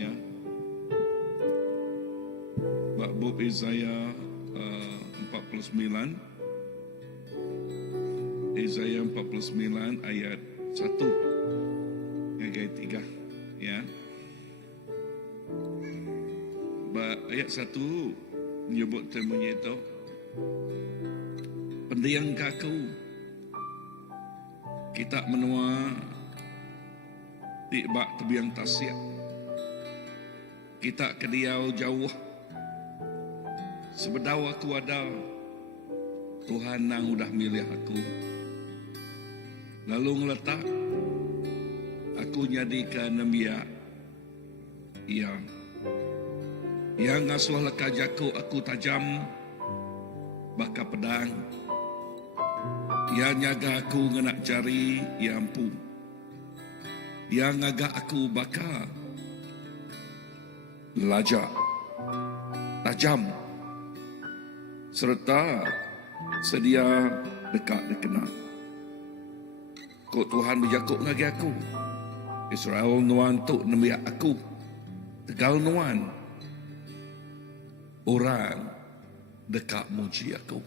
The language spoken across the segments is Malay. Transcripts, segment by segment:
Ya, bab Yesaya 49, Yesaya 49 ayat 1 hingga 3. Ya, ayat 1 menyebut temanya itu pendiang kaku kita menua di bak tebiang tasik kita kediau jauh sebedau aku ada Tuhan nang udah milih aku lalu ngeletak aku nyadikan nembia yang ngasuh leka jaku aku tajam baka pedang yang nyaga aku ngenak jari yang ampu yang ngagak aku baka lajak tajam serta sedia dekat dikena. Kau Tuhan berjakuk ngagi aku Israel nuan tu nemiak aku tegal nuan orang dekat muji aku.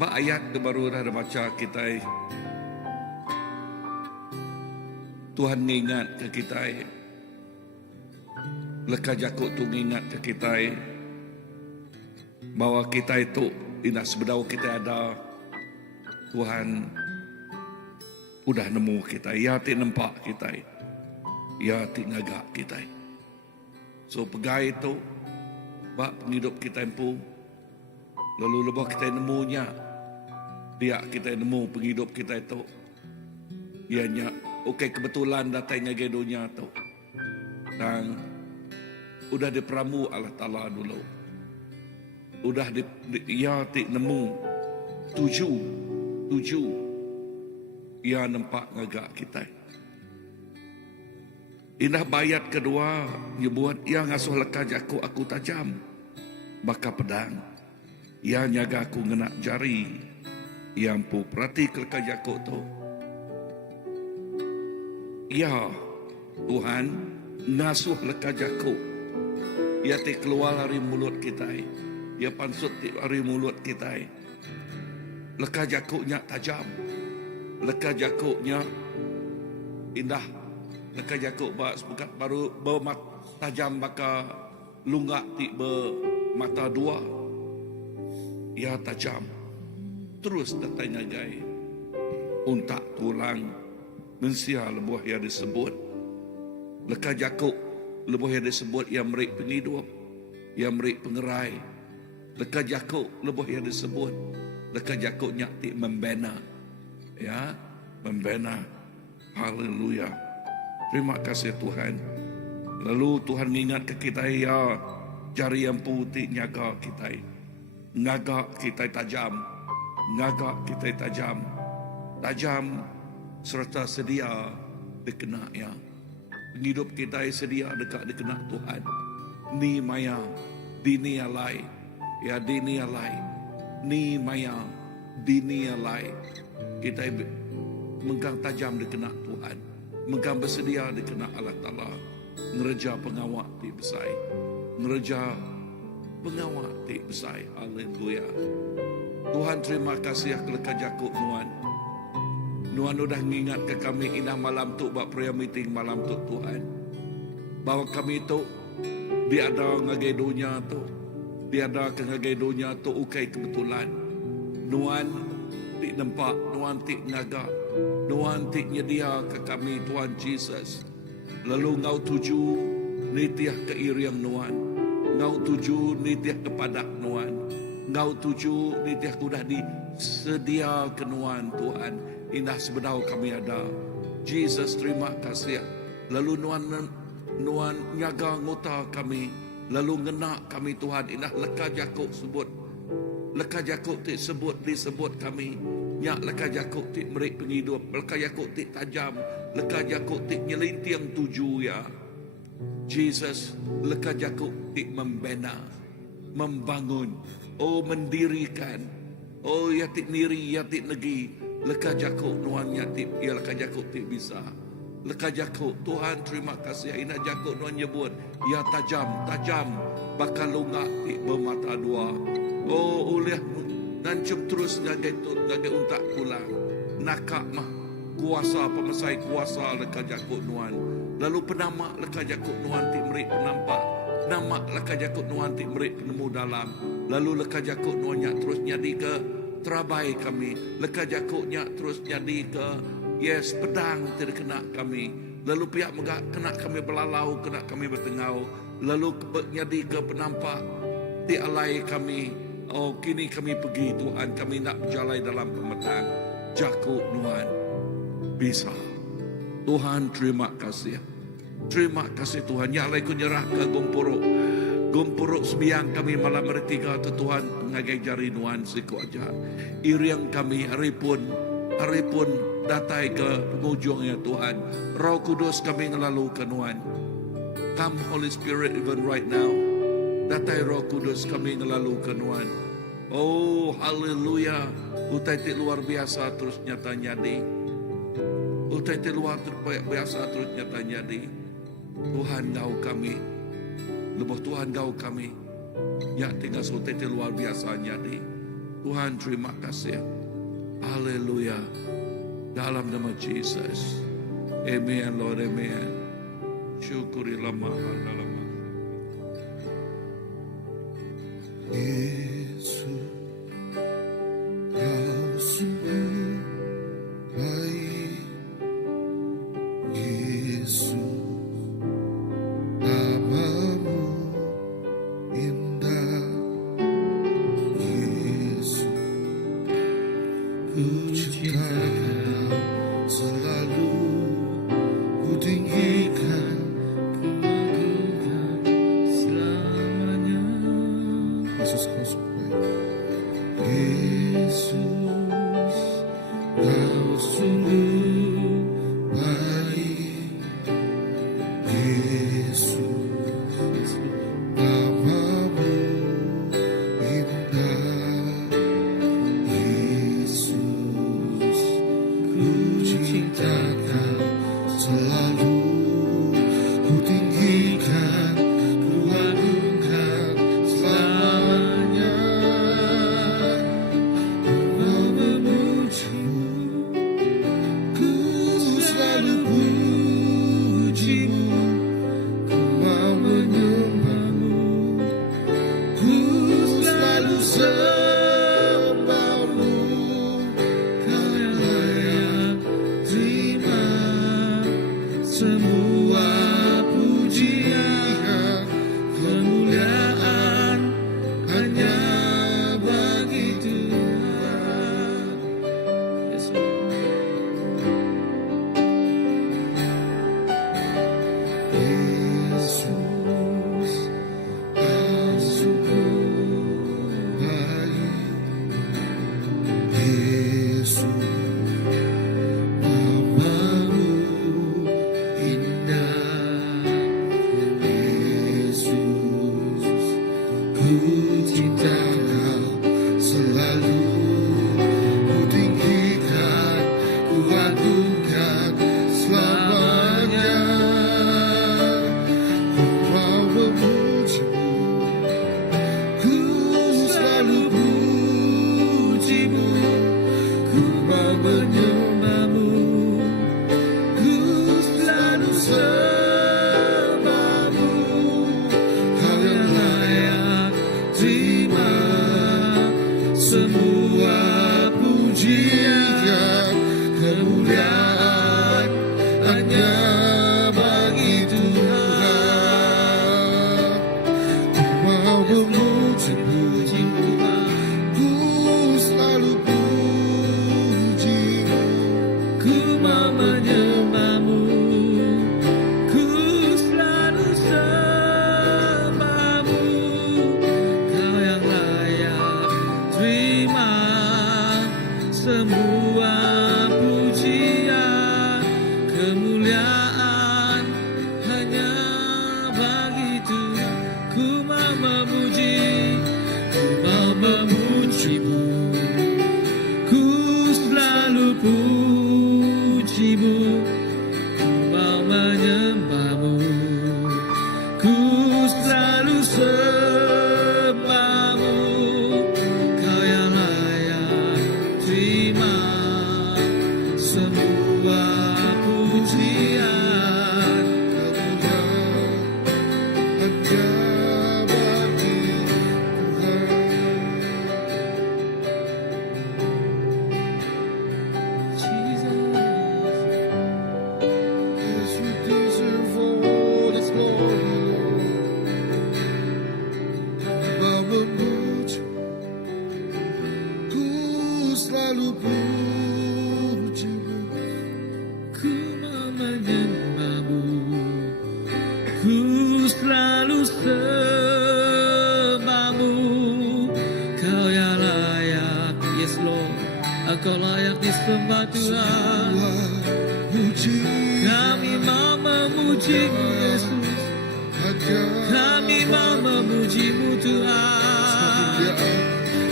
Mak ayat baru dah baca kita Tuhan ingat ke kita leka jakuk tu ingat ke kita bahawa kita itu indah sebedau kita ada Tuhan udah nemu kita ya ti nampak kita ya ti ngagak kita so pegai itu bak penghidup kita empu lalu lebah kita nemunya dia kita nemu penghidup kita itu ianya okey kebetulan datangnya gedonya tu dan udah diperamu Allah Ta'ala dulu. Udah ia tik nemu tujuh ia nampak ngagak kita. Indah bayat kedua ia buat ia ngasuh leka jaku aku tajam baka pedang ia nyaga aku ngenak jari ia ampu perhati ke leka jaku tu ya Tuhan ngasuh leka jaku ia ti keluar dari mulut kita ia pansut dari mulut kita leka jakuknya tajam leka jakuknya indah leka jakuk bukan baru bermat tajam baka lunggak ti bermata dua ia tajam terus datanya gai untak tulang mensia lebuh yang disebut leka jakuk lebuh yang disebut yang merik penghidup yang merik pengerai leka jakuk lebuh yang disebut leka jakuk nyakti membina ya membina haleluya terima kasih Tuhan lalu Tuhan ingat ke kita ya jari yang putih nyaga kita ngagak kita tajam ngagak kita tajam serta sedia dikena ya penghidup kita sedia dekat dikena Tuhan ni maya dini alai ya dini alai ni maya dini alai kita menggang tajam dikena Tuhan menggang bersedia dikena Allah Ta'ala ngereja pengawak ti besai ngereja pengawak ti besai haleluya Tuhan terima kasih keleka jakuk Nuan udah ngingat ke kami indah malam tu buat prayer meeting malam tu Tuhan bahawa kami tu dia ada ngagai dunia tu dia ada ke ngagai dunia tu ukai kebetulan Nuan ti nampak Nuan ti ngaga Nuan ti nyedia ke kami Tuhan Jesus lalu ngau tuju nitiah ke iriang Nuan ngau tuju nitiah kepada Nuan ngau tuju nitiah kudah disedia ke Nuan Tuhan indah sebedau kami ada Jesus terima kasih lalu Nuan nyaga ngota kami lalu ngena kami Tuhan indah leka jakuk sebut leka jakuk ti sebut disebut kami nyak leka jakuk ti merik penghidup leka jakuk ti tajam leka jakuk ti nyelintiang tuju ya Jesus leka jakuk ti membina membangun mendirikan ya ti niri ya ti negi leka jakuk nuan nyatip ia leka jakuk ti bisa Leka jakuk Tuhan terima kasih. Ina jakuk Tuhan nyebut ya tajam bakal lunga ti bermata dua. Oh ulih nancum terus ngagai untak pula. Nakak mah kuasa pemasai kuasa leka jakuk Tuhan. Lalu penama leka jakuk Tuhan ti merik penampak. Nama leka jakuk Tuhan ti merik penemu dalam. Lalu leka jakuk Tuhan terus nyadi ke terabai kami. Leka jakuknya terus nyadi ke yes, pedang tidak kena kami. Lalu pihak megak kena kami belalau, kena kami bertengau. Lalu nyadi ke penampak di alai kami. Oh, kini kami pergi Tuhan, kami nak berjalan dalam pemetang. Jakuk Tuhan bisa. Tuhan terima kasih. Terima kasih Tuhan. Ya alai ku nyerah ke Gomporo. Gomporo sembiang kami malam hari tiga tu Tuhan ngagai jari Tuhan siku aja. Iriang kami hari pun datai ke penghujung ya Tuhan. Roh Kudus kami ngelalu ke Tuhan. Come Holy Spirit even right now. Datai Roh Kudus kami ngelalu ke Tuhan. Oh haleluya. Utai ti luar biasa terus nyata nyadi. Utai ti luar biasa terus nyata nyadi. Tuhan ngau kami. Lepas Tuhan ngau kami. Ya tinggal utai ti luar biasa nyadi. Tuhan terima kasih. Haleluya. Dalam nama Jesus. Amen Lord, amen. Syukurilah mahal dalam Yesus, kau sungguh baik. Yesus, namamu indah. Yesus, ku cinta selalu ku tinggikan, ku mengagungkan selamanya. Yesus kau sungguh baik. Yesus kau sungguh baik. Yesus namamu indah. Yesus ku cintakan selalu, ku tinggikan, ku agungkan selamanya. Ku memujimu, ku selalu pujimu. selalu sembahmu. Kau yang layak, yes Lord, Engkau layak disembah Tuhan. Kami mau memuji-Mu Yesus, kami mau memuji-Mu Tuhan.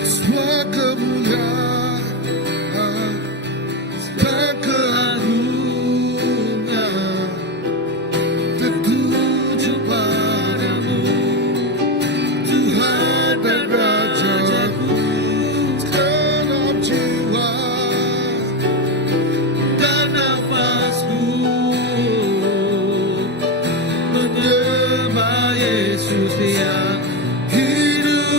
Semua kemuliaan dan keagungan tertuju padamu, Tuhan dan Rajaku. Segenap jiwa Dan nafasku menyembah Yesus yang hidup.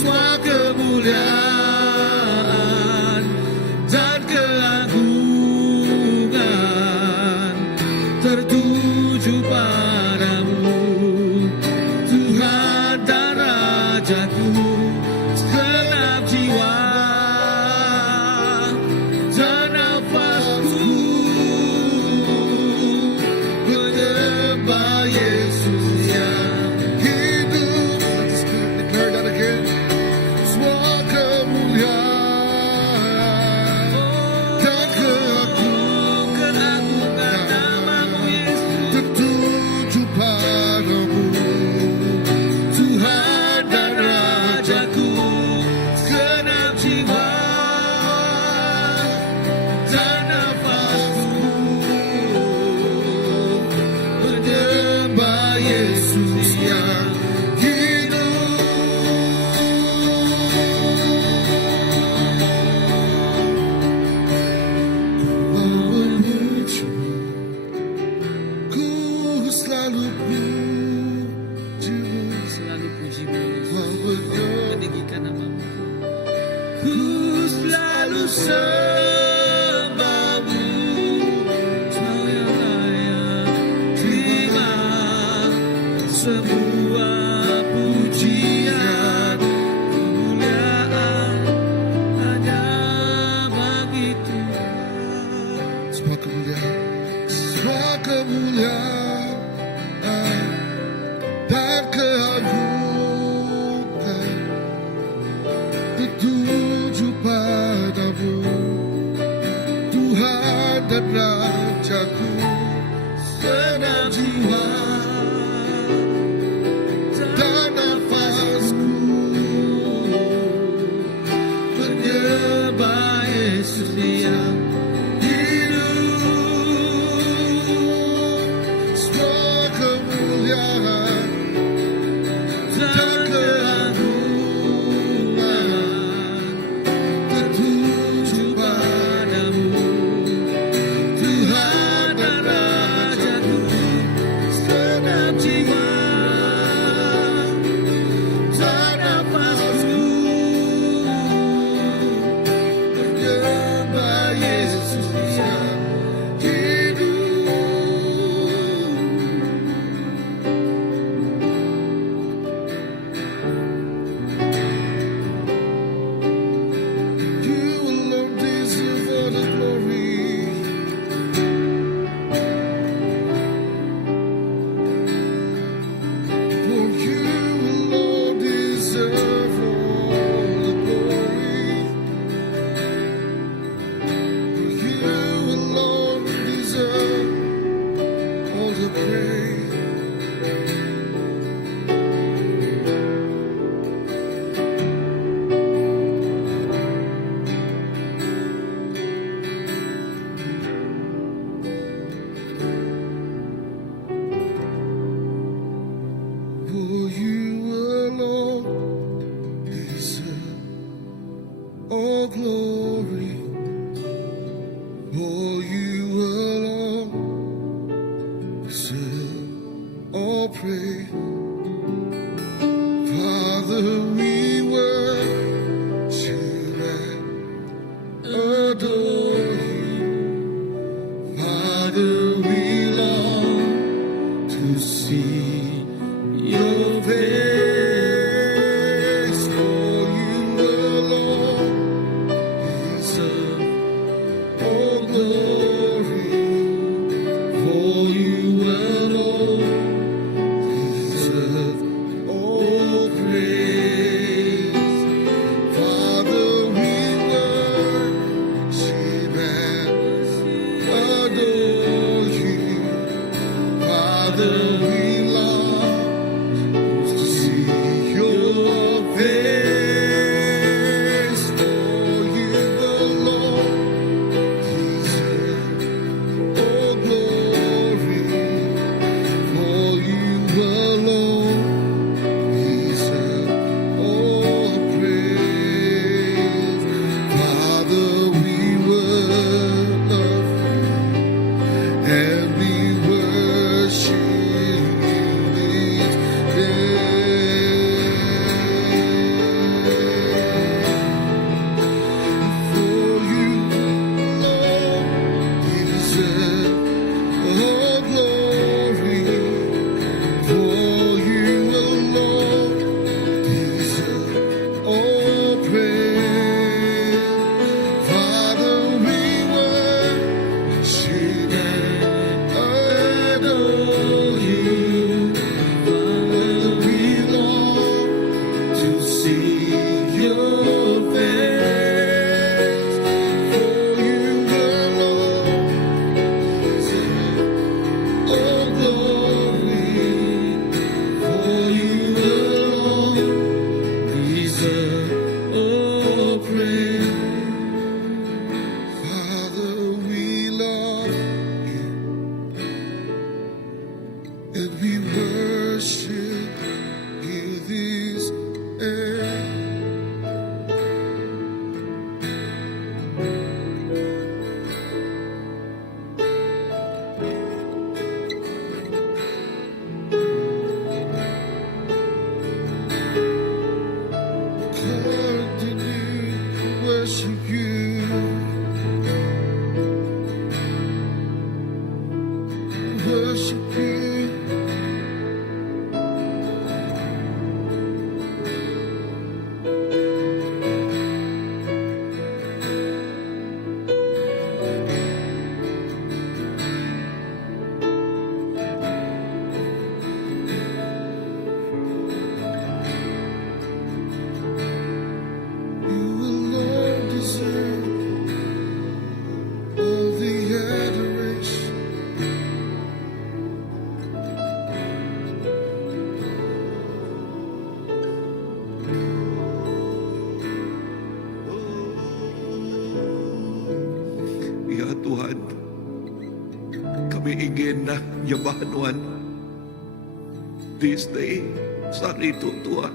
Semua kemuliaan dan keagungan tertuju padamu, Tuhan dan Rajaku. Segenap jiwa dan nafasku menyembah Yesus yang hidup. Declare that again. Semua kemuliaan dan keagungan namamu Yesus, tertuju padamu, Tuhan dan Rajaku. Segenap jiwa dan nafasku menyembah Yesus yang ku selalu pujimu, selalu puji-Mu Yesus, menyembah. meninggikan namamu. Ku selalu sembahmu, Kau yang layak terima semua pujian, kemuliaan hanya bagi Tuhan. Semua kemuliaan dan keagungan tertuju padamu, Tuhan dan Rajaku. Segenap jiwa Dan nafasku menyembah Yesus yang hidup. semua kemuliaan Dan keagungan tertuju padamu, Tuhan dan Rajaku. Segenap jiwa dan nafasku menyembah Yesus yang hidup. You alone deserve all the glory. For you alone deserve all the glory. For you alone deserve all the praise. For you alone deserve all glory. For you alone deserve all praise. Father, we worship and adore you. Father, we long to see your face. For you alone deserve all glory. For you Father, we long to see your face. For you alone deserve all glory. For you alone deserve all praise. Father, we will love you and we worship you this day. For you alone deserve all glory. For you alone deserve all praise. Father, we worship and adore you. Father, we long to see your face. For you alone deserve all glory. For you alone deserve all praise. Father, we love you and we worship you this day. Continue to worship you, worship you. You alone deserve all the adoration. Ya Tuhan, kami ingin na nyembah Tuhan this day, saat itu Tuhan.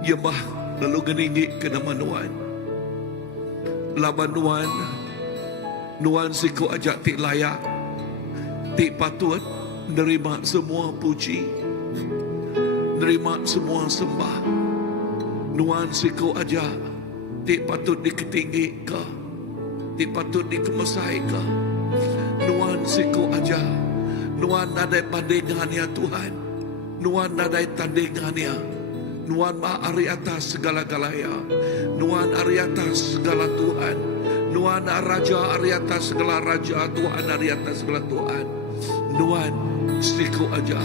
Nyembah lalu geningi ke nama Tuhan. Laban Tuhan, Tuhan siku ajak ti layak, ti patut nerima semua puji, nerima semua sembah. Tuhan siku ajak, ti patut diketinggi ke, ti patut dikemesai ke. Tuhan siku ajak, Tuhan nadai bandingannya Tuhan, Tuhan nadai tandingannya. Tuhan maha ari atas segala-galanya, Tuhan ari atas segala Tuhan, Tuhan Raja ari atas segala Raja, Tuhan ari atas segala Tuhan. Tuhan siku aja,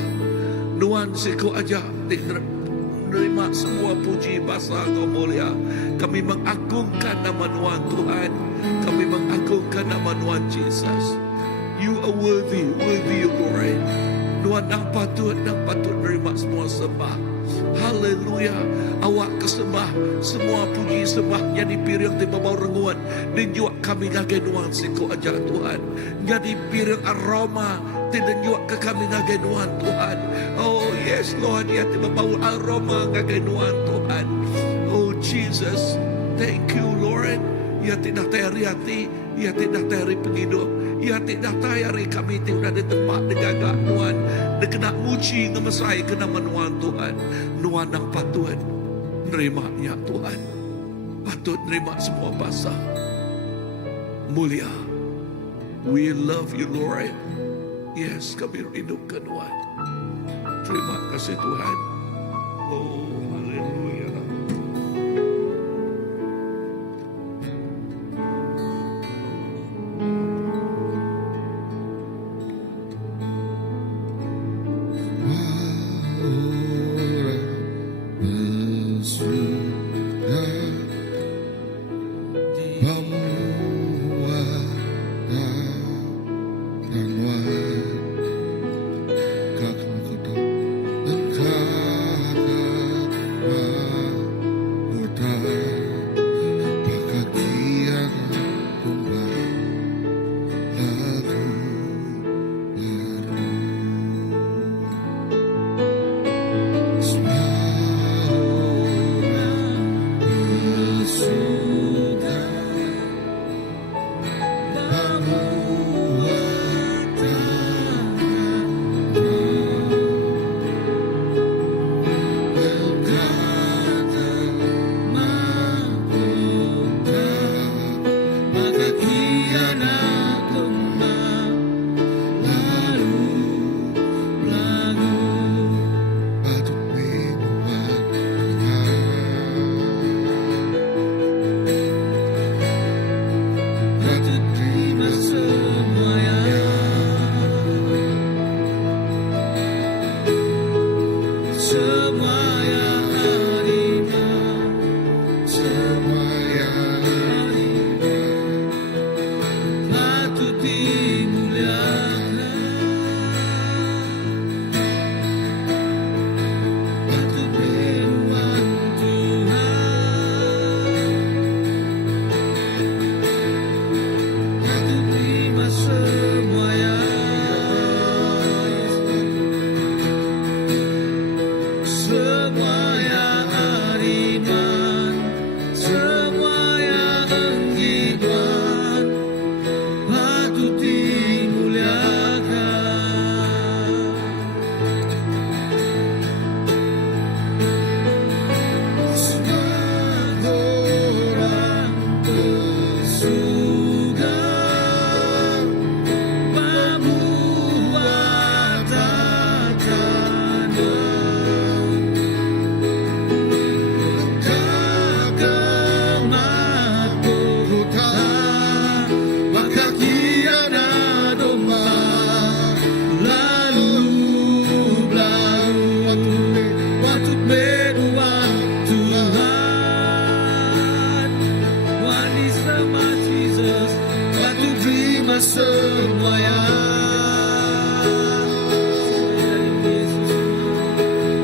Tuhan siku aja, menerima semua puji bahasa Kau mulia. Kami mengagungkan nama Tuhan Tuhan, kami mengagungkan nama Tuhan Jesus. You are worthy, worthy you Lord. Tuhan yang patut menerima semua sembah. Haleluya. Awak kesembah semua puji sembah jadi piring di bawah renguan dan juga kami ngagai Tuhan siku aja Tuhan. Jadi piring aroma tidak juga ke kami ngagai Tuhan Tuhan. Oh yes Lord, ya tiba bau aroma ngagai Tuhan Tuhan. Oh Jesus, thank you Lord. Ya tidak tayari hati, ya tidak tayari penghidup. Ya tidak tayari kami tidak di tempat digagak Tuhan. Dikena muji ngemesai ke nama Tuhan Tuhan. Tuhan yang patut nerimanya Tuhan. Patut nerima semua bahasa. Mulia. We love you Lord. Yes, kami rindukan Tuhan. Terima kasih Tuhan. Oh, haleluya.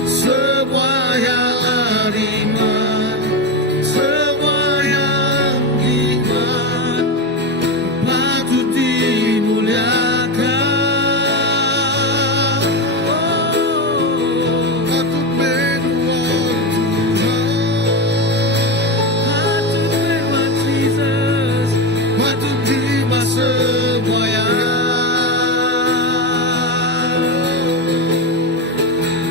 semua yang beriman, semua yang iman patut dimuliakan. Patut berdoa Patut berbuat Jesus, patut terima semua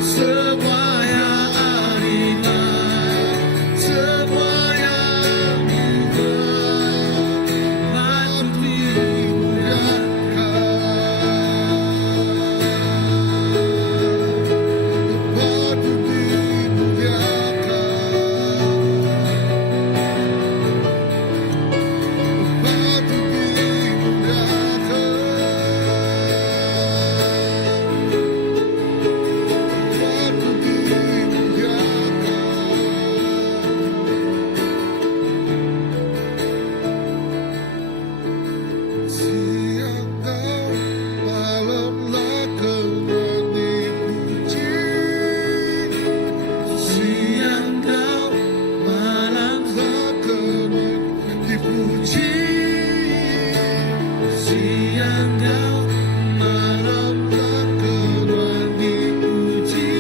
semua yang beriman, semua yang iman patut dimuliakan. patut dimuliakan, patut siang kau malamlah kau dipuji, Siang kau, malam kau dipuji, siang kau, malam kau dipuji.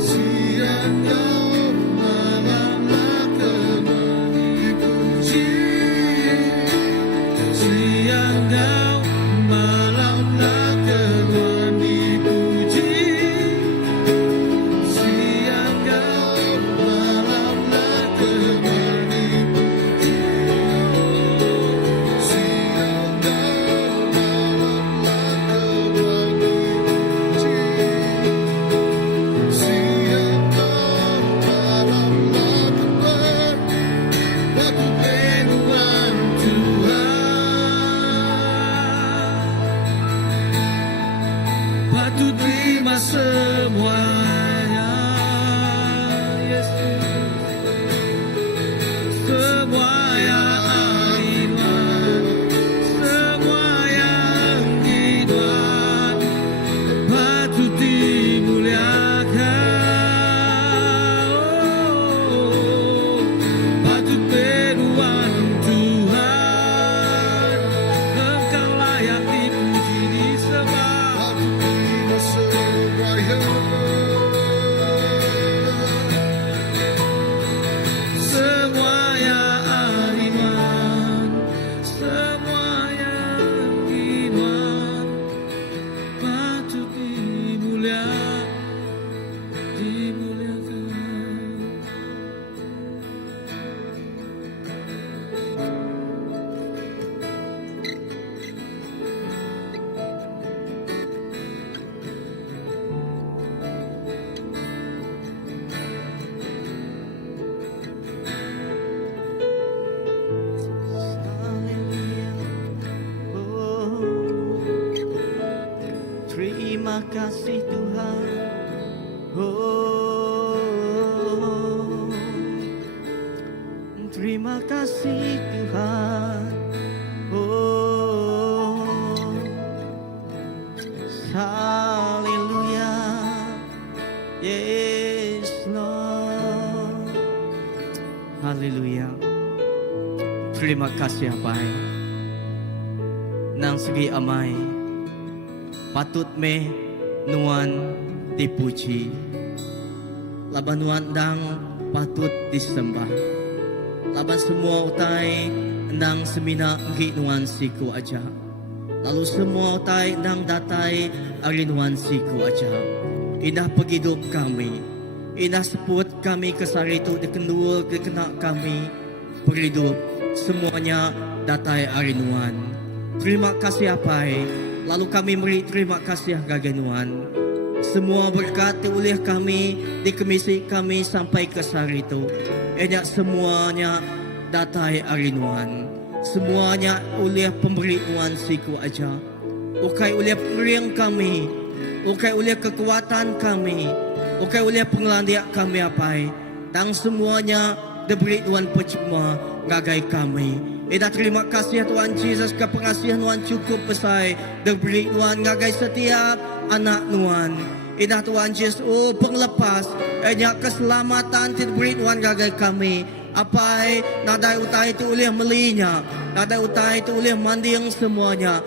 siang kau malamlah kau dipuji, Siang kau, malamlah Tuhan dipuji. Siang kau, malamlah Tuhan dipuji. siang kau malamlah kau dipuji, siang kau malamlah kau patut Firman Tuhan patut terima semuanya, Yesus. Semua yang iman, semua yang iman patut dimuliakan. Patut berdoa Tuhan, Engkau layak dipuji disembah. Semua yang iman, semua yang iman patut dimuliakan. Terima kasih Tuhan. Oh, terima kasih Tuhan. Oh, haleluya. Yes Lord. Haleluya. Terima kasih Apai. Nang segi amai patut me nuan dipuji, laban nuan dang patut disembah, laban semua utai nang semina nghi nuan siku aja, lalu semua utai nang datai ari nuan siku aja. Indah paghidup kami, indah seput kami kesaritu dikenduol dikena kami paghidup semuanya datai ari nuan. Terima kasih Apai. Lalu kami beri terima kasih gaganuan. Semua berkat oleh kami di komisi kami sampai ke sari itu. Enyak semuanya datai arinuan. Semuanya oleh pemberi nuan siku aja. Ukai oleh pemberian kami. Ukai oleh kekuatan kami. Ukai oleh pengelandiak kami Apai. Dan semuanya diberi nuan percuma gagai kami. Ida terima kasih Tuhan Yesus, ke pengasihan Tuhan cukup besar diberi Tuhan ngagai setiap anak Tuhan. Ida Tuhan Yesus, oh penglepas, keselamatan diberi Tuhan ngagai kami. Apa nadai utai itu oleh melinya, nadai utai itu oleh mandi yang semuanya.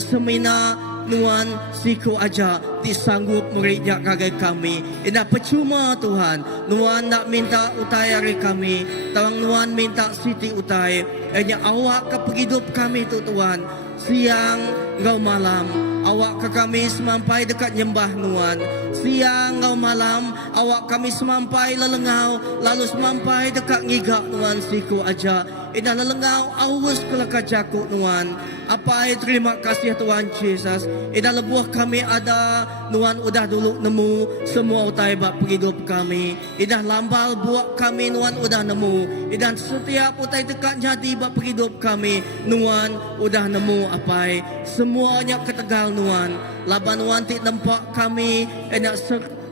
Semina Nuan siku aja disanggup muridnya kagai kami. Ina percuma Tuhan. Nuan nak minta utai hari kami. Tawang Nuan minta siti utai. Enya awak ke penghidup kami tu Tuhan. Siang ngau malam. Awak ke kami semampai dekat nyembah Nuan. Siang ngau malam. Awak kami semampai lelengau. Lalu semampai dekat ngigak Nuan siku aja. Ina lelengau awus kelaka jakuk Nuan. Apa terima kasih Tuhan Yesus. Ina lebuh kami ada Nuan udah dulu nemu semua utai bak penghidup kami. Ina lambal buat kami Nuan udah nemu. Ina setiap utai dekat jadi bak penghidup kami Nuan udah nemu apa semuanya ketegal Nuan. Laban Nuan ti nampak kami ina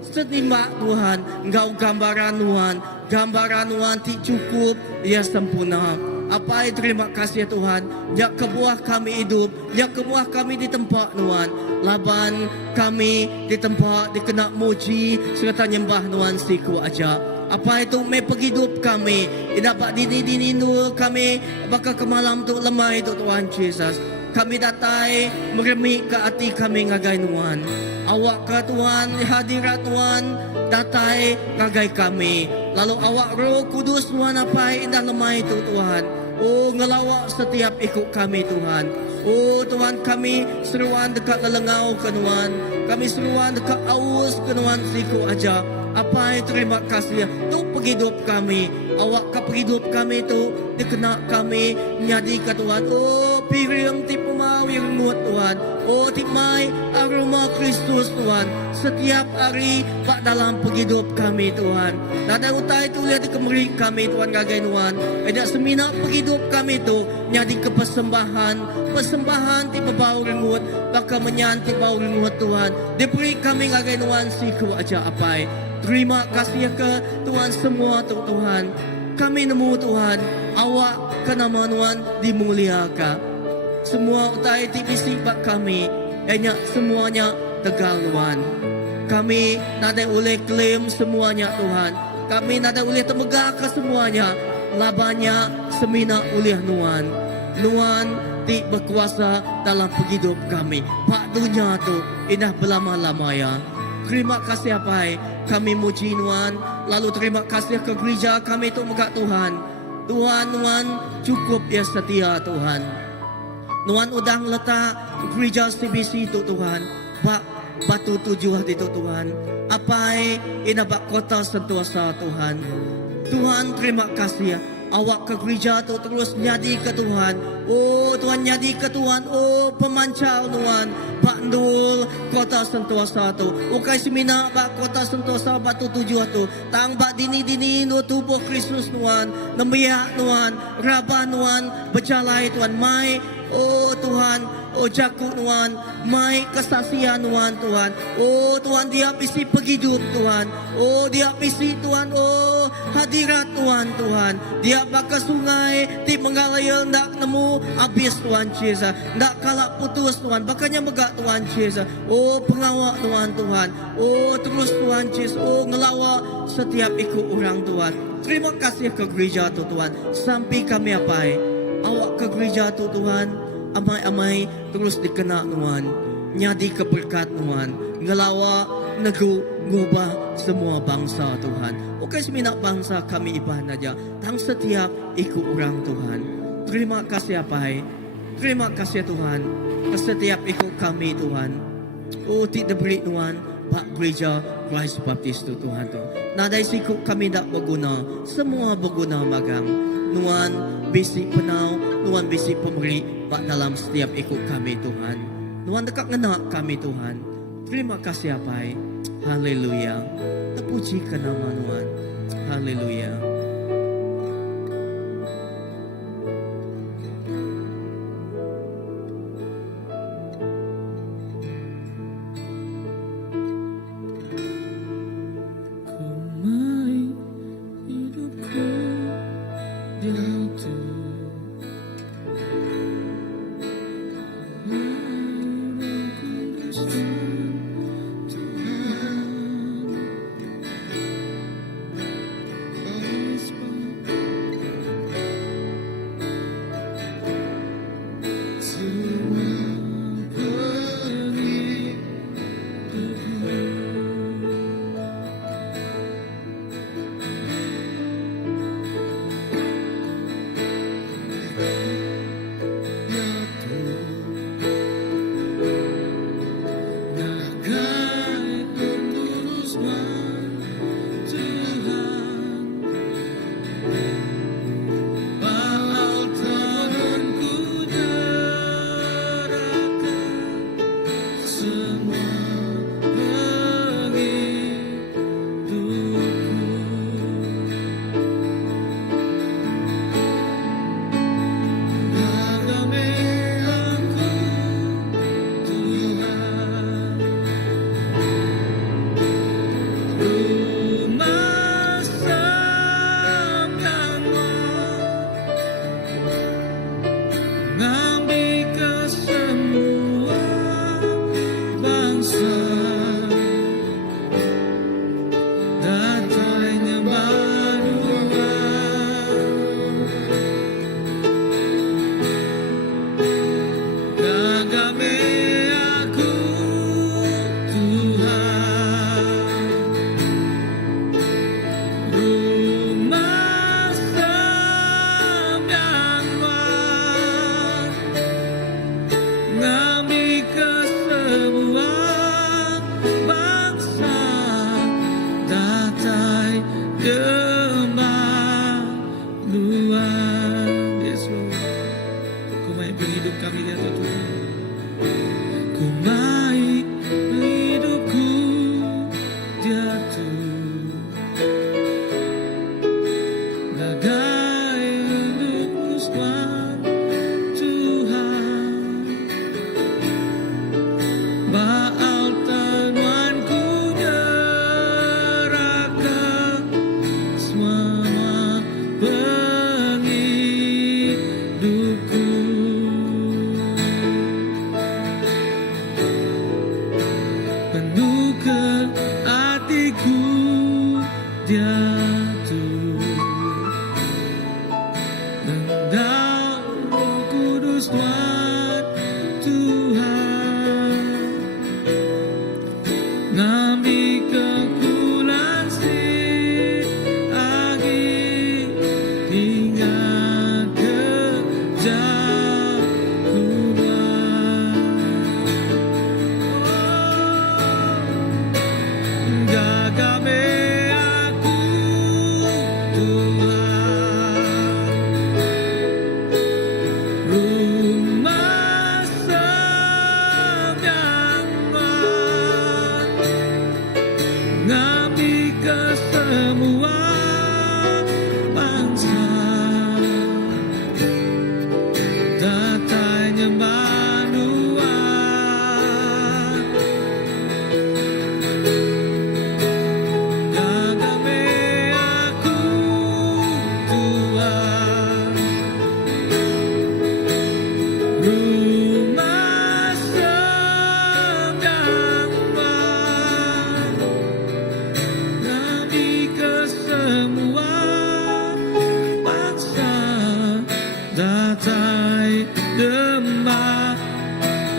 setimba Tuhan. Engkau gambaran Nuan. Gambaran Nuan ti cukup ya sempurna. Apa terima kasih Tuhan. Ya kebuah kami hidup. Ya kebuah kami di tempat Tuhan. Laban kami di tempat dikena muji serta nyembah Tuhan siku aja. Apa itu me penghidup kami. Dapat dini kami. Bakal ke malam tu lemah itu Tuhan Yesus. Kami datai meremik ke hati kami ngagai Tuhan. Awak ke Tuhan hadirat Tuhan datai ngagai kami. Lalu awak Roh Kudus Tuhan apa indah lemah itu Tuhan. Oh ngelawak setiap ikut kami Tuhan. Oh Tuhan kami seruan dekat lelengau ke Tuhan. Kami seruan dekat aus ke Tuhan siku aja. Apa terima kasih tu penghidup kami. Awak ke penghidup kami tu dikena kami nyadi ke Tuhan. Oh piring tipu mau yang muat Tuhan. Oh timai aroma Kristus Tuhan. Setiap hari pak dalam penghidup kami Tuhan. Nada utai tu lihat kemeri kami Tuhan gagai Tuhan. Ada semina penghidup kami tu nyadi ke persembahan. Persembahan tipe bau rengut. Bakal menyanti bau rengut Tuhan. Diberi kami gagai Tuhan siku aja apa. Terima kasih ke Tuhan semua Tuhan. Kami nemu Tuhan. Awak ke nama Tuhan dimuliakan. Semua utai TPC bak kami. Semuanya tegal Tuhan. Kami nada boleh klaim semuanya Tuhan. Kami nada boleh temegah ke semuanya. Labanya semina oleh Tuhan. Tuhan ti berkuasa dalam penghidup kami. Pak dunia tu indah berlama-lama ya. Terima kasih apa kami muji Tuhan. Lalu terima kasih ke gereja kami tu megak Tuhan. Tuhan cukup ya setia Tuhan. Tuhan udah letak gereja CBC itu Tuhan. Pak batu tujuan itu Tuhan. Apa ina bak kota Sentosa Tuhan. Tuhan terima kasih ya. Awak ke gereja tu terus nyadi ke Tuhan. Oh Tuhan nyadi ke Tuhan. Oh pemancar Tuhan. Pak Ndul kota Sentosa tu. Ukai semina bak kota Sentosa batu tujuan tu. Tang bak dini no tubuh Kristus Tuhan. Nembiak Tuhan. Rabah Tuhan. Berjalai Tuhan. Mai. Oh Tuhan, oh jaku Tuhan, mai kesaksian Tuhan. Oh Tuhan dia bisi penghidup Tuhan. Oh dia bisi Tuhan, oh hadirat Tuhan. Dia bakal sungai, ti menggalayal ndak nemu habis Tuhan Yesus. Ndak kalak putus Tuhan, bakanya megak Tuhan Yesus. Oh pengawak Tuhan. Oh terus Tuhan Yesus, oh ngelawak setiap ikut orang Tuhan. Terima kasih ke gereja tu Tuhan. Sampai kami apa? Awak ke gereja tu Tuhan, amai-amai terus dikena Tuhan. Nyadi keberkat Tuhan. Ngelawa negu ngubah semua bangsa Tuhan. Oke semina bangsa kami ibadah aja. Tang setiap ikut orang Tuhan. Terima kasih apa? Terima kasih Tuhan. Setiap ikut kami Tuhan. Oh tidak beri Tuhan. Pak gereja Christ Baptist tu Tuhan tu. Nadai sikuk kami tak berguna. Semua berguna magang. Tuhan bisi penau, Tuhan bisi pemberi Pak dalam setiap ikut kami Tuhan. Tuhan dekat ngena kami Tuhan. Terima kasih apa? Haleluya. Terpuji ke nama Tuhan. Haleluya.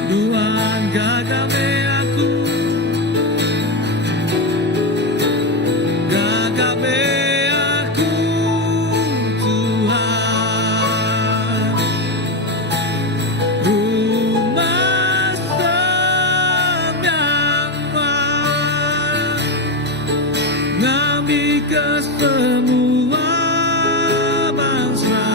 Tuhan gagape aku, gagape aku Tuhan. Rumah sembiang ngami ke semua bangsa,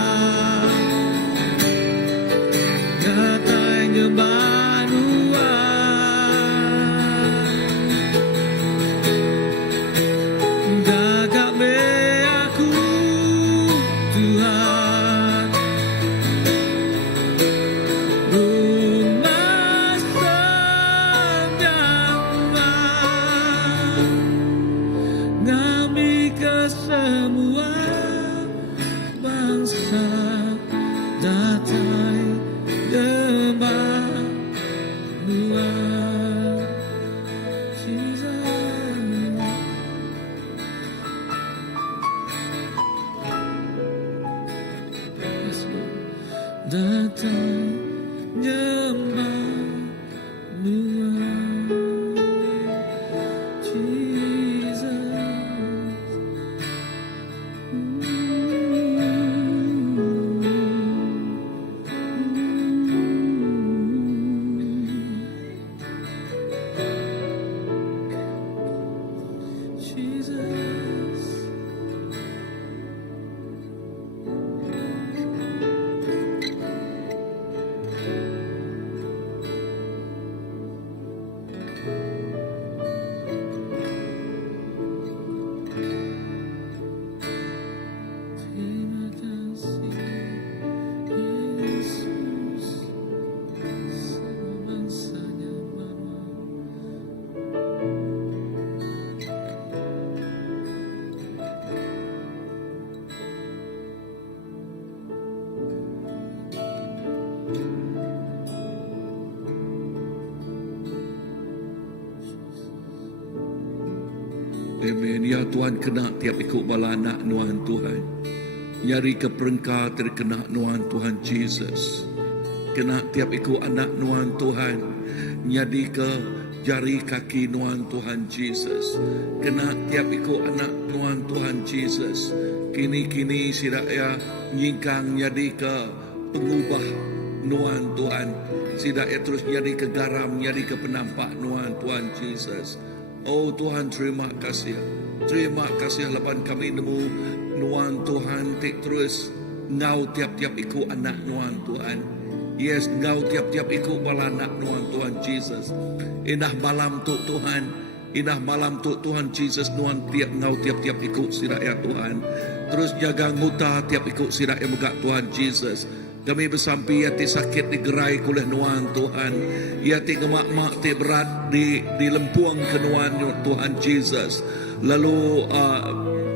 katanya banua, gagape aku Tuhan. Rumah sembiang ngami ke semua bangsa, datang nyembah Tuhan. Jesus. Yes, Lord. Datang nyembah Tuhan. Jesus. Jesus. Terima kasih Yesus, sama bangsanya Bapa. Amen. Ya Tuhan, kena tiap ikut bala anak Nuhan Tuhan. Nyari ke perengkah terkena Nuhan Tuhan Jesus. Kena tiap ikut anak Nuhan Tuhan. Nyadi ke jari kaki Nuhan Tuhan Jesus. Kena tiap ikut anak Nuhan Tuhan Jesus. Kini-kini sidaya nyingkang nyadi ke pengubah Nuhan Tuhan. Sidaya terus nyadi ke garam, nyadi ke penampak Nuhan Tuhan Jesus. Oh Tuhan, terima kasih. Terima kasih lapan kami nemu Nuhan Tuhan tik terus ngau tiap-tiap ikut anak Nuhan Tuhan. Yes, ngau tiap-tiap ikut bala anak Nuhan Tuhan Jesus. Inah malam tu Tuhan. Inah malam tu Tuhan Jesus Nuhan tiap ngau tiap-tiap ikut siraya Tuhan. Terus jaga nguta tiap ikut siraya megak Tuhan Jesus. Kami bersampi yati sakit digerai oleh Nuhan Tuhan. Yati ngemak-mak ti berat di lempuang ke Nuhan Tuhan Jesus. Lalu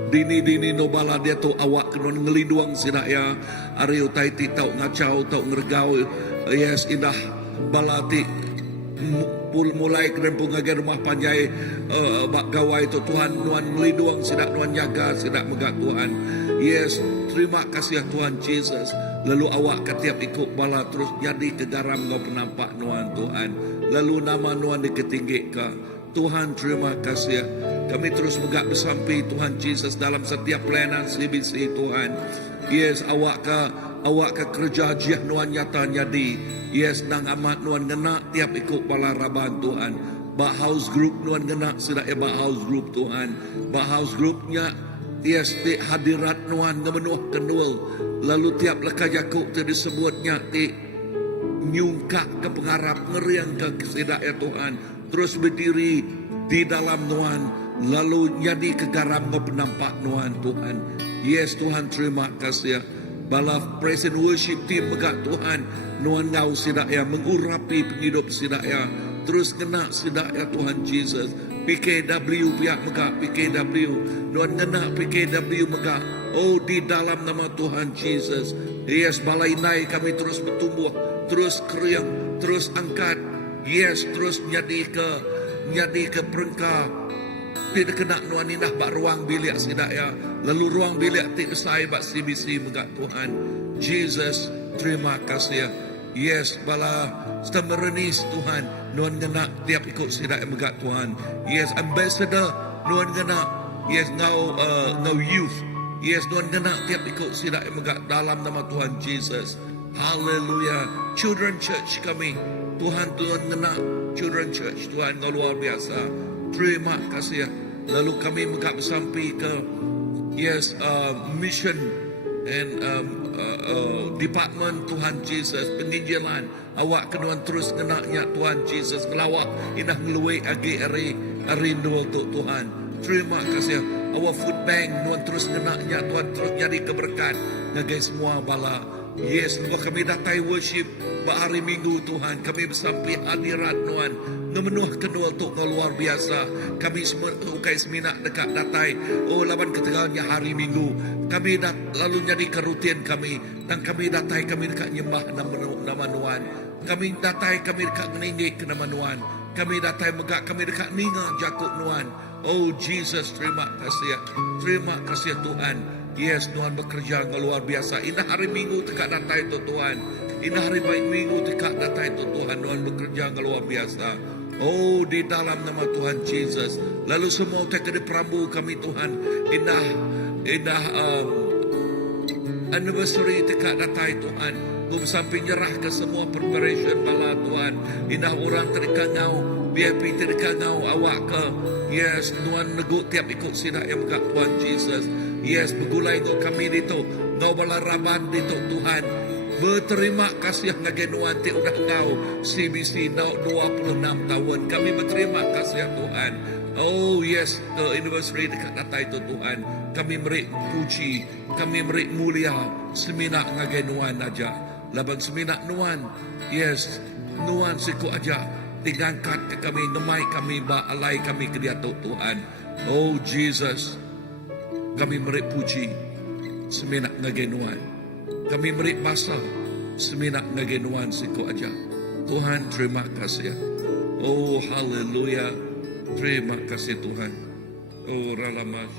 dini-dini no bala dia tu awak kenon ngeliduang siraya. Ari utai ti tau ngacau tau ngergau. Yes, indah bala ti mulai kerempung agar rumah panjai bak gawai tu Tuhan Nuhan ngeliduang sidak Nuhan jaga sidak megak Tuhan. Yes, terima kasih ya Tuhan Jesus. Lalu awak ketiap ikut bala terus jadi ke garam kau penampak Nuhan Tuhan. Lalu nama Nuhan diketinggikan. Tuhan terima kasih. Kami terus megak bersampai Tuhan Jesus dalam setiap pelayanan CBC Tuhan. Yes, awak ke kerja jiah Nuhan nyata jadi. Yes, nang amat Nuhan ngena tiap ikut bala raban Tuhan. Bak house group Nuhan ngena sudah bak house group Tuhan. Bak house groupnya yes ti hadirat Nuhan ngemenuh kenul. Lalu tiap leka jakuk tu disebutnya ti nyungkak ke pengharap ngeriang ke sidak ya Tuhan. Terus berdiri di dalam Nuhan. Lalu jadi ke garam ke penampak Nuhan Tuhan. Yes Tuhan terima kasih. Bala praise and worship team megak Tuhan. Nuhan ngau sidak ya mengurapi penghidup sidak ya. Terus kena sidak ya Tuhan Jesus. PKW pihak megak PKW. Nuhan kena PKW megak. Oh di dalam nama Tuhan Jesus. Yes, balai naik kami terus bertumbuh, terus keriang, terus angkat. Yes, terus nyadi ke perengkah. Tidak kena Nuhan indah bak ruang bilik sidak ya. Lalu ruang bilik ti besai bak CBC megak Tuhan. Jesus, terima kasih ya. Yes, bala stamerenis Tuhan, nuan ngena tiap ikut sida emegat Tuhan. Yes, ambassador nuan ngena. Yes, ngau youth. Yes, nuan ngena tiap ikut sida emegat dalam nama Tuhan Jesus. Hallelujah. Children Church kami, Tuhan ngena Children Church, Tuhan ngau luar biasa. Terima kasih. Lalu kami megak bersampai ke mission and department Tuhan Jesus, penginjilan awak kenuan terus kenaknya Tuhan Jesus ngelawak inah ngeluai agi ari nol tu Tuhan. Terima kasih. Awak food bank nuan terus kenaknya Tuhan, terus jadi keberkat ngagai semua bala. Yes, lepas kami datai worship hari Minggu Tuhan, kami bersampai hadirat Tuhan, ngemenuh kedua tu luar biasa. Kami semua ukai seminak dekat datai, laban ketegangannya hari Minggu. Kami lalu jadi kerutin kami, dan kami datai kami dekat nyembah nama Tuhan. Kami datai kami dekat meninggi ke nama Tuhan. Kami datai megak kami dekat ninga jakuk Tuhan. Oh Jesus, terima kasih. Terima kasih Tuhan. Yes, Tuhan bekerja luar biasa. Indah hari Minggu dekat data itu Tuhan. Indah hari baik Minggu dekat data itu Tuhan. Tuhan bekerja luar biasa. Oh, di dalam nama Tuhan Jesus. Lalu semua teka di perambu kami Tuhan. Indah anniversary dekat data Tuhan. Kum sampai nyerah ke semua preparation bala Tuhan. Indah orang terikangau, VIP terikangau awak ke. Yes, Tuhan negut tiap ikut sida yang megak Tuhan Jesus. Yes, begulai kau kami dito, ngau balaraban dito Tuhan. Berterima kasih ngagenuan ti udah ngau CBC nau 26 tahun. Kami berterima kasih Tuhan. Oh yes, the anniversary dekat data itu Tuhan. Kami merik puji, kami merik mulia seminak ngagenuan aja. Laban seminak nuan. Yes, nuan siku aja. Tingangkat ke kami, ngemai kami, alai kami ke dia Tuhan. Oh Jesus. Kami merik puji seminak ngagenuan. Kami merik basah seminak ngagenuan siku aja. Tuhan terima kasih. Oh haleluya. Terima kasih Tuhan. Oh ralamas.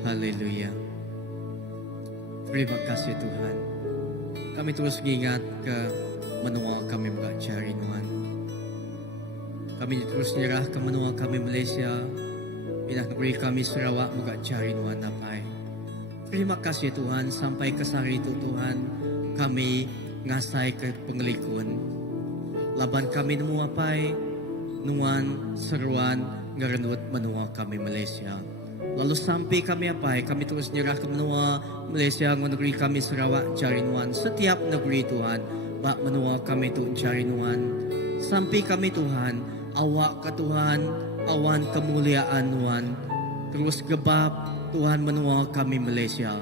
Haleluya. Terima kasih Tuhan. Kami terus mengingat ke menua kami mencari Tuhan. Kami terus nyerah ke menua kami Malaysia. Inah negeri kami Sarawak mencari Tuhan dapai. Terima kasih Tuhan sampai ke sari itu Tuhan. Kami ngasai ke pengelikun. Laban kami nemu apai. Nuan seruan ngerenut menua kami Malaysia. Lalu sampai kami apai, kami terus nyerah ke menua Malaysia, negeri kami Sarawak cari nuan. Setiap negeri Tuhan, bak menua kami tu cari nuan. Sampai kami Tuhan, awak ke Tuhan, awan kemuliaan nuan. Terus gebab Tuhan menua kami Malaysia,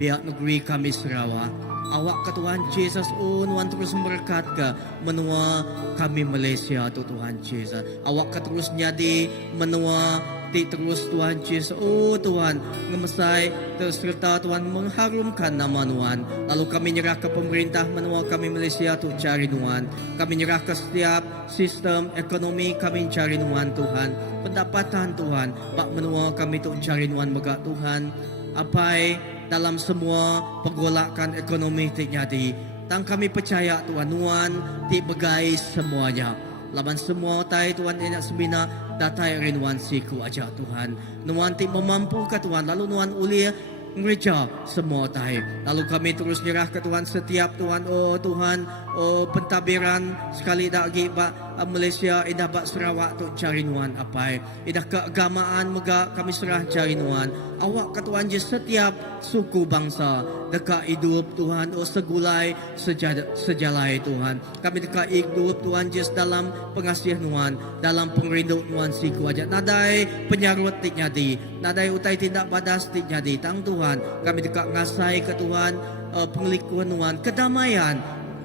pihak negeri kami Sarawak. Awak ke Tuhan Yesus, oh Tuhan terus berkat ke menua kami Malaysia tu Tuhan Yesus. Awak ke terus jadi menua di terus Tuhan Yesus, oh Tuhan ngemesai serta Tuhan mengharumkan nama Tuhan. Lalu kami nyerah ke pemerintah menua kami Malaysia tu cari Tuhan. Kami nyerah ke setiap sistem ekonomi kami cari Tuhan Tuhan. Pendapatan Tuhan, bak menua kami tu cari Tuhan megak Tuhan. Apai dalam semua pergolakan ekonomi terjadi, tang kami percaya Tuhan ti begai semuanya. Laban semua tai Tuhan enak semina datai rinduan siku aja Tuhan. Nuan ti memampu ke Tuhan, lalu nuan uli gereja semua tai. Lalu kami terus nyerah ke Tuhan setiap Tuhan, oh Tuhan, oh pentadbiran sekali lagi bak Malaysia indah bak Sarawak tu cari nuan apai. Indah keagamaan mega kami serah cari nuan. Awak ke Tuhan je setiap suku bangsa dekat hidup Tuhan, oh segulai sejalai Tuhan. Kami dekat hidup Tuhan je dalam pengasih nuan, dalam pengrindu nuan siku aja. Nadai penyarut tik jadi, nadai utai tindak badas tik jadi. Tang Tuhan, kami dekat ngasai ke Tuhan, pengelikuan nuan, kedamaian.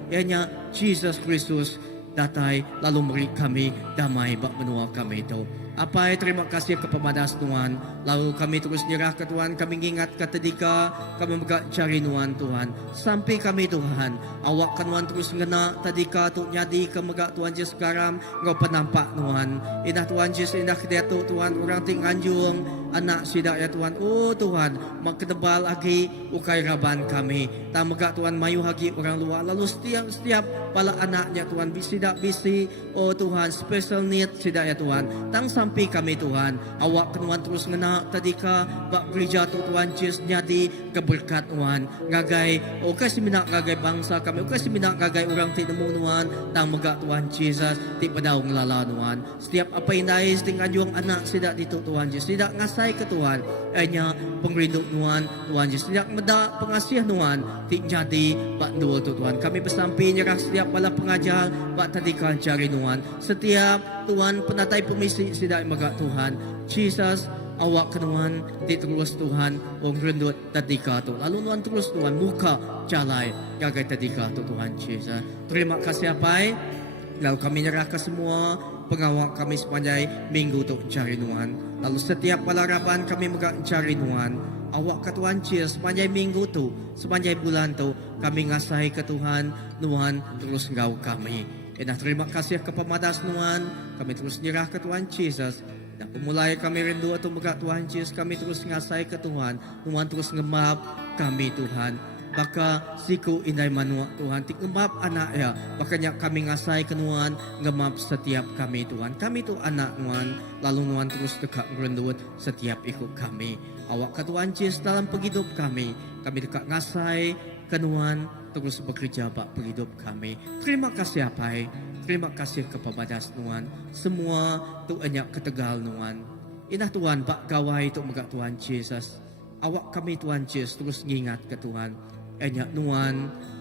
Ianya Jesus Kristus datai lalu beri kami damai bak menua kami itu. Apa terima kasih ke pemadas Tuhan. Lalu kami terus nyerah ke Tuhan. Kami ingat ke tadika kami cari Tuhan Tuhan. Sampai kami Tuhan. Awak kan Tuhan terus ngena tadika tu nyadi ke megak Tuhan je sekarang. Ngau penampak Tuhan. Indah Tuhan je indah kedia tu Tuhan. Orang ting anjung. Anak sidak ya Tuhan. Oh Tuhan. Mak kedebal lagi ukai raban kami. Tak megak Tuhan mayu lagi orang luar. Lalu setiap pala anaknya Tuhan. Sidak bisi. Oh Tuhan. Special need sidak ya Tuhan. Tang sampai kami Tuhan. Awak kenuan terus ngena tadika bak gereja tu Tuhan Yesus jadi keberkat Tuhan. Ngagai o kasi minak ngagai bangsa kami. O kasi minak ngagai orang ti nemu Tuhan. Tang megak Tuhan Yesus ti padaw ngelala Tuhan. Setiap apa indai sting anjung anak sidak dito Tuhan Yesus. Sidak ngasai ke Tuhan. Anya pengrindu Tuhan Yesus. Sidak meda pengasih Tuhan ti jadi bak duo tu Tuhan. Kami bersampi nyerah setiap bala pengajar bak tadika cari Tuhan. Setiap Tuhan penatai pemisi sidak megak Tuhan. Jesus awak kenuan ti terus Tuhan wong rendut tadika tu. Lalu Tuhan terus Tuhan muka jalai jaga tadika tu Tuhan Jesus. Terima kasih apai. Lalu kami nyerah ke semua pengawal kami sepanjang minggu tu cari Tuhan. Lalu setiap balaraban kami megak cari Tuhan. Awak ke Tuhan Jesus sepanjang minggu tu, sepanjang bulan tu kami ngasai ke Tuhan terus ngau kami. Dan terima kasih ke pemadas Tuhan. Kami terus nyerah ke Tuhan Jesus. Dan pemulai kami rindu atau megak Tuhan Jesus. Kami terus ngasai ke Tuhan terus ngemap kami Tuhan. Baka siku indai manua Tuhan. Tik ngemap anak ya. Makanya kami ngasai ke Tuhan. Ngemap setiap kami Tuhan. Kami tu anak Tuhan. Lalu Tuhan terus dekat rindu setiap ikut kami. Awak ke Tuhan Jesus dalam penghidup kami. Kami dekat ngasai ke Tuhan. Terus bekerja bak penghidup kami. Terima kasih apai. Terima kasih kepada Tuhan. Semua tu enyak ketegal Tuhan. Inah Tuhan bak gawai tu megak Tuhan Jesus. Awak kami Tuhan Jesus terus ngingat ke Tuhan. Enyak Tuhan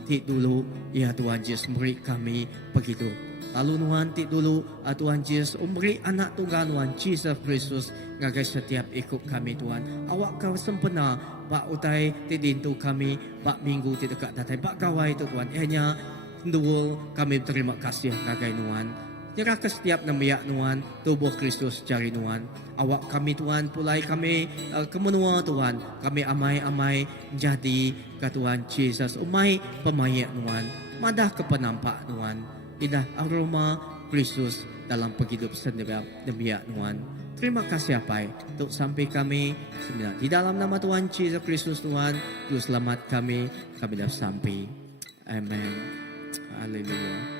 ti dulu ya Tuhan Jesus beri kami penghidup. Lalu Tuhan ti dulu Tuhan Jesus beri anak tunggal Tuhan Jesus Kristus ngagai setiap ikut kami Tuhan. Awak kau sempena bak utai tidintu kami bak minggu ti dekat datai bak gawai tu Tuhan. Hanya duul kami terima kasih ngagai Tuhan. Nyerah ke setiap namiak Tuhan tubuh Kristus cari Tuhan. Awak kami Tuhan pulai kami kemenua Tuhan. Kami amai-amai jadi ke Tuhan Jesus umai pemayak Tuhan. Madah ke penampak Tuhan. Indah aroma Kristus dalam penghidup sendiri demiak Tuhan. Terima kasih apa untuk sampai kami sebenarnya. Di dalam nama Tuhan Yesus Kristus Tuhan, Juru Selamat kami dah sampai. Amen. Haleluya.